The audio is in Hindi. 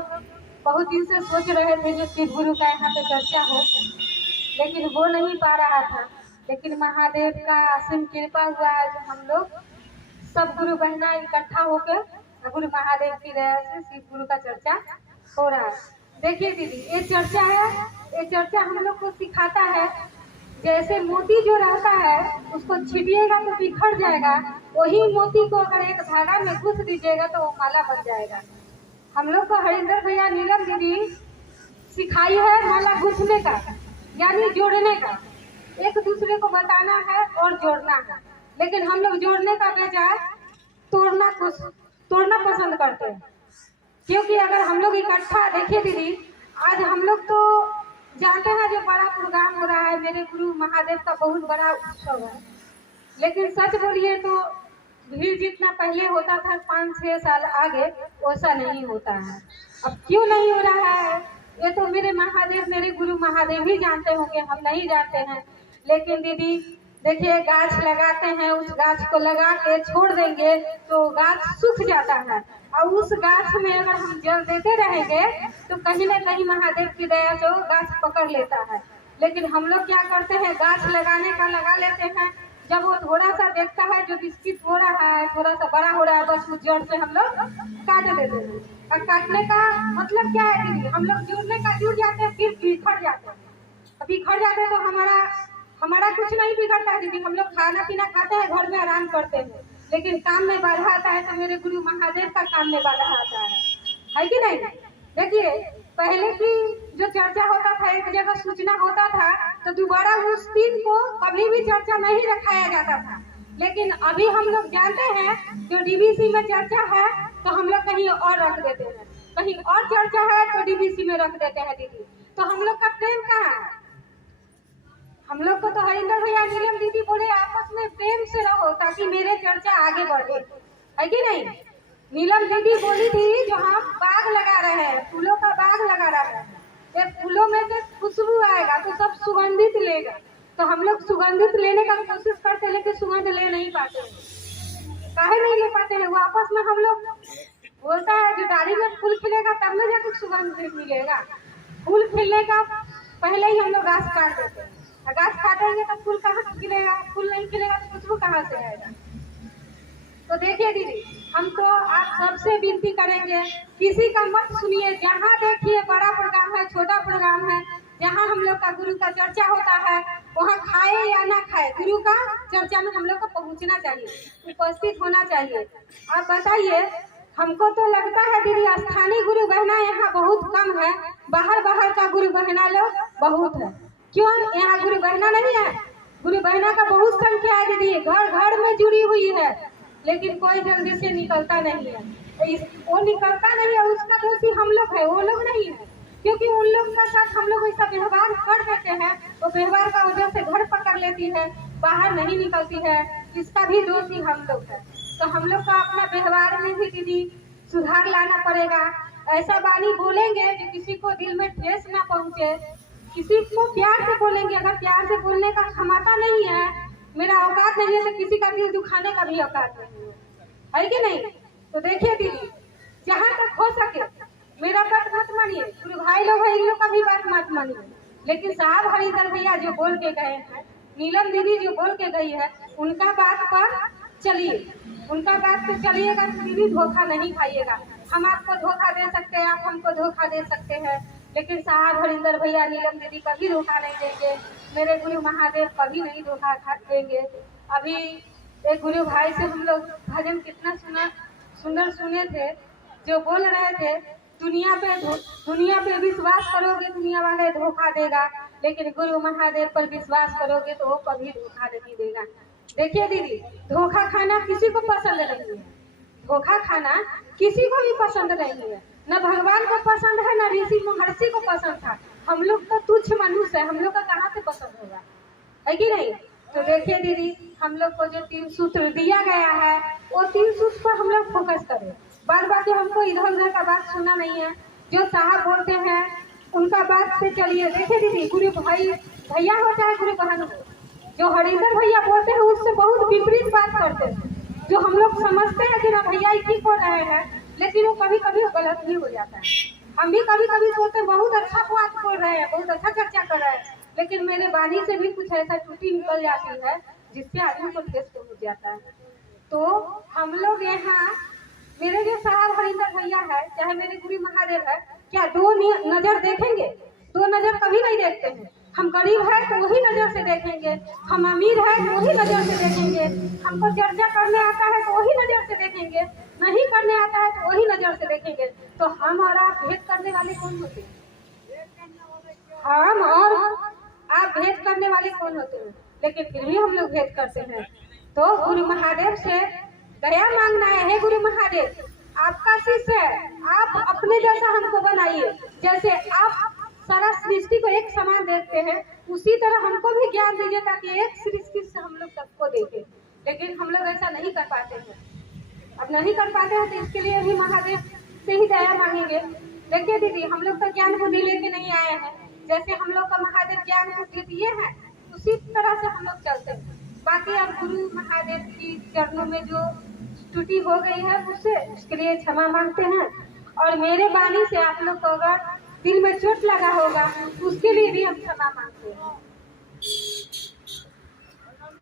लोग बहुत दिन से सोच रहे थे जो शिव गुरु का यहाँ पे चर्चा हो, लेकिन हो नहीं पा रहा था। लेकिन महादेव का असीम कृपा हुआ है जो हम लोग सब गुरु बहना इकट्ठा होकर गुरु महादेव की दया से शिव गुरु का चर्चा हो रहा है। देखिए दीदी, ये चर्चा है, ये चर्चा हम लोग को सिखाता है जैसे मोती जो रहता है उसको छिपिएगा तो बिखर जाएगा, वही मोती को अगर एक धागा में घुस दीजिएगा तो वो माला बन जाएगा। हम लोग को हरिंदर भैया, नीलम दीदी सिखाई है माला गुथने का, यानी जोड़ने का, एक दूसरे को बताना है और जोड़ना है। लेकिन हम लोग जोड़ने का बजाय तोड़ना पसंद करते हैं, क्योंकि अगर हम लोग इकट्ठा, देखिए दीदी, आज हम लोग तो जानते हैं जो बड़ा प्रोग्राम हो रहा है, मेरे गुरु महादेव का बहुत बड़ा उत्सव है, लेकिन सच बोलिए तो भीड़ जितना पहले होता था 5-6 साल आगे, वैसा नहीं होता है। अब क्यों नहीं हो रहा है ये तो मेरे महादेव, मेरे गुरु महादेव ही जानते होंगे, हम नहीं जानते हैं। लेकिन दीदी देखिए, गाछ लगाते हैं, उस गाछ को लगा के छोड़ देंगे तो गाछ सूख जाता है, और उस गाछ में अगर हम जल देते रहेंगे तो कहीं न कहीं महादेव की दया से वो गाछ पकड़ लेता है। लेकिन हम लोग क्या करते हैं, गाछ लगाने का लगा लेते हैं, जब वो थोड़ा सा देखता है जो बिस्किट हो रहा है, थोड़ा सा बड़ा हो रहा है, बस उस जड़ से हम लोग काट देते हैं। और काटने का मतलब क्या है दीदी, हम लोग जुड़ जाते हैं, फिर बिखर जाते हैं तो हमारा कुछ नहीं बिगड़ता है दीदी। हम लोग खाना पीना खाते हैं, घर में आराम करते हैं, लेकिन काम में बाधा आता है तो मेरे गुरु महादेव का काम में बाधा आता है कि नहीं। देखिए, पहले की जो चर्चा होता था, एक जगह सूचना होता था तो दोबारा उस दिन को कभी भी चर्चा नहीं रखाया जाता था। लेकिन अभी हम लोग जानते हैं जो डीबीसी में चर्चा है तो हम लोग कहीं और रख देते हैं, कहीं और चर्चा है तो डीबीसी में रख देते हैं दीदी। तो हम लोग का प्रेम कहाँ है? हम लोग को तो हरिंदर भैया, नीलम दीदी बोले आपस में प्रेम से रहो ताकि मेरे चर्चा आगे बढ़े, है कि नहीं। नीलम दीदी बोली थी जो हम बाग लगा रहे हैं, फूलों का बाग लगा रहे हैं, ये फूलों में से खुशबू आएगा तो सब सुगंधित लेगा, तो हम लोग सुगंधित लेने का कोशिश करते हैं, लेकिन सुगंध ले नहीं पाते। काहे नहीं ले पाते हैं? वो आपस में हम लोग बोलता है जो डाली में फूल खिलेगा तब में जाकर सुगंध मिलेगा, फूल खिलने का पहले ही हम लोग घास काट देते हैं। घास काटेंगे तो फूल कहाँ से खिलेगा? फूल नहीं खिलेगा तो खुशबू कहाँ से आएगा? तो देखिए दीदी, हम तो आप सबसे विनती करेंगे, किसी का मत सुनिए। जहाँ देखिए बड़ा प्रोग्राम है, छोटा प्रोग्राम है, जहाँ हम लोग का गुरु का चर्चा होता है वहाँ खाए या ना खाए, गुरु का चर्चा में हम लोग को पहुँचना चाहिए, उपस्थित होना चाहिए। आप बताइए, हमको तो लगता है दीदी स्थानीय गुरु बहना यहाँ बहुत कम है, बाहर का गुरु बहना लोग बहुत है। क्यों यहाँ गुरु बहना नहीं है? गुरु बहना का बहुत संख्या है दीदी, घर में जुड़ी हुई है, लेकिन कोई जल्दी से निकलता नहीं है। वो निकलता नहीं है, उसका दोषी हम लोग है, वो लोग नहीं है, क्योंकि उन लोग का साथ हम लोग ऐसा व्यवहार कर देते हैं, तो व्यवहार का वजह से घर पकड़ लेती है, बाहर नहीं निकलती है, इसका भी दोषी हम लोग है। तो हम लोग का अपना व्यवहार में भी दीदी सुधार लाना पड़ेगा। ऐसा वाणी बोलेंगे जो किसी को दिल में ठेस ना पहुँचे, किसी को प्यार से बोलेंगे। अगर प्यार से बोलने का क्षमता नहीं है, मेरा औकात नहीं है, तो किसी का दिल दुखाने का भी औकात नहीं है कि नहीं। तो देखिए दीदी, जहाँ तक हो सके मेरा बात मत मानिए, गुरु भाई लोग हैं, इन लोग का भी बात मत मानिए, लेकिन साहब हरिंदर भैया जो बोल के गए हैं, नीलम दीदी जो बोल के गई है, उनका बात पर चलिए, उनका बात पे चलिएगा तो दीदी धोखा नहीं खाइएगा। हम आपको धोखा दे सकते हैं, आप हमको धोखा दे सकते हैं, लेकिन साहब हरिंदर भैया, नीलम दीदी कभी धोखा नहीं देंगे, मेरे गुरु महादेव कभी नहीं धोखा देंगे। अभी एक गुरु भाई से हम लोग भजन कितना सुंदर सुने थे, जो बोल रहे थे दुनिया पे विश्वास करोगे दुनिया वाले धोखा देगा, लेकिन गुरु महादेव पर विश्वास करोगे तो वो कभी धोखा नहीं देगा। देखिए दीदी, धोखा खाना किसी को पसंद नहीं है, धोखा खाना किसी को भी पसंद नहीं है, न भगवान को पसंद है, न ऋषि महर्षि को पसंद था। हम लोग तो तुच्छ मनुष्य है, हम लोग का कहाँ से पसंद होगा, है कि नहीं। तो देखिए दीदी, हम लोग को जो 3 सूत्र दिया गया है वो 3 सूत्र पर हम लोग फोकस करें। बाद बाकी हमको इधर उधर का बात सुनना नहीं है, जो साहब बोलते हैं उनका बात से चलिए। देखिए दीदी, गुरु भाई भैया हो चाहे गुरु बहन हो, जो हरिंदर भैया बोलते हैं उससे बहुत विपरीत बात करते हैं, जो हम लोग समझते हैं कि ना भैया ठीक हो रहे हैं, लेकिन वो कभी कभी गलत भी हो जाता हम भी कभी कभी सोचते हैं बहुत अच्छा बात बोल रहे हैं, बहुत अच्छा चर्चा कर रहे हैं, लेकिन मेरे वाणी से भी कुछ ऐसा त्रुटि निकल जाती है जिससे आदमी को ठेस पहुंच जाता है। तो हम लोग यहाँ, मेरे जो साहब हरिंदर भैया है, चाहे मेरे गुरु महादेव है, क्या दो नजर देखेंगे? दो नजर कभी नहीं देखते हैं। हम गरीब है तो वही नजर से देखेंगे, हम अमीर है तो वही नजर से देखेंगे, हमको चर्चा करने आता है तो वही नजर से देखेंगे, नहीं करने आता है तो वही नजर से देखेंगे। तो हम और आप भेद करने वाले कौन होते हैं? हम और आप भेद करने वाले कौन होते हैं? लेकिन फिर भी हम लोग भेद करते हैं। तो गुरु महादेव से दया मांगना है, हे गुरु महादेव आपका शिष्य है, आप अपने जैसा हमको बनाइए। जैसे आप सारा सृष्टि को एक समान देखते हैं, उसी तरह हमको भी ज्ञान दीजिए ताकि एक सृष्टि से हम लोग सबको देखें। लेकिन हम लोग ऐसा नहीं कर पाते हैं। अब नहीं कर पाते हैं तो इसके लिए भी महादेव से ही दया मांगेंगे। देखिए दीदी, हम लोग तो ज्ञान बुद्धि लेके नहीं आए हैं। जैसे हम लोग का महादेव ज्ञान बुद्धि दिए हैं उसी तरह से हम लोग चलते हैं। बाकी अब गुरु महादेव की चरणों में जो त्रुटि हो गई है उसके लिए क्षमा मांगते हैं। और मेरे वाणी से आप लोग को अगर दिल में चोट लगा होगा उसके लिए भी हम क्षमा मांगते हैं।